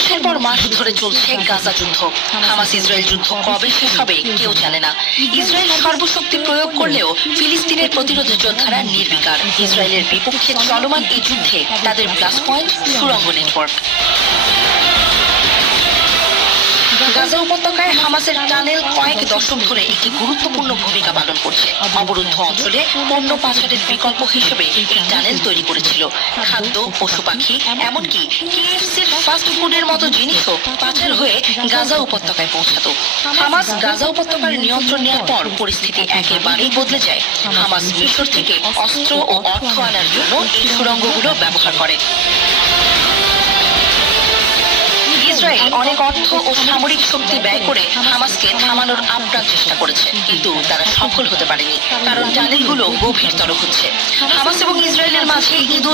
মাসের পর মাস ধরে চলছে গাজা যুদ্ধ। হামাস ইসরায়েল যুদ্ধ কবে শেষ হবে কেউ জানে না। ইসরায়েল সর্বশক্তি প্রয়োগ করলেও ফিলিস্তিনের প্রতিরোধ যোদ্ধারা নির্বিকার। ইসরায়েলের বিপক্ষে চলমান এই যুদ্ধে তাদের প্লাস পয়েন্ট সুড়ঙ্গ নেটওয়ার্ক। গাজা উপত্যকায় হামাসের টানেল কয়েক দশক ধরে একটি গুরুত্বপূর্ণ ভূমিকা পালন করছে। অবরুদ্ধ অঞ্চলে পণ্য পাচারের বিকল্প হিসেবে এই টানেল তৈরি করেছিল। খাদ্য, পশু পাখি, এমনকি কেএফসির ফাস্ট ফুডের মতো জিনিসও পাচার হয়ে গাজা উপত্যকায় পৌঁছাতো। হামাস গাজা উপত্যকার নিয়ন্ত্রণ নেওয়ার পর পরিস্থিতি একেবারেই বদলে যায়। হামাস মিশর থেকে অস্ত্র ও অর্থ আনার জন্য এই সুড়ঙ্গগুলো ব্যবহার করে। ইসরায়েল অনেক অর্থ ও সামরিক শক্তি ব্যয় করে হামাসকে থামানোর আপ্রাণ চেষ্টা করেছে, কিন্তু তারা সফল হতে পারেনি, কারণ টানেলগুলো গভীরতর হচ্ছে। হামাস এবং ইসরায়েলের মাঝে ঈদ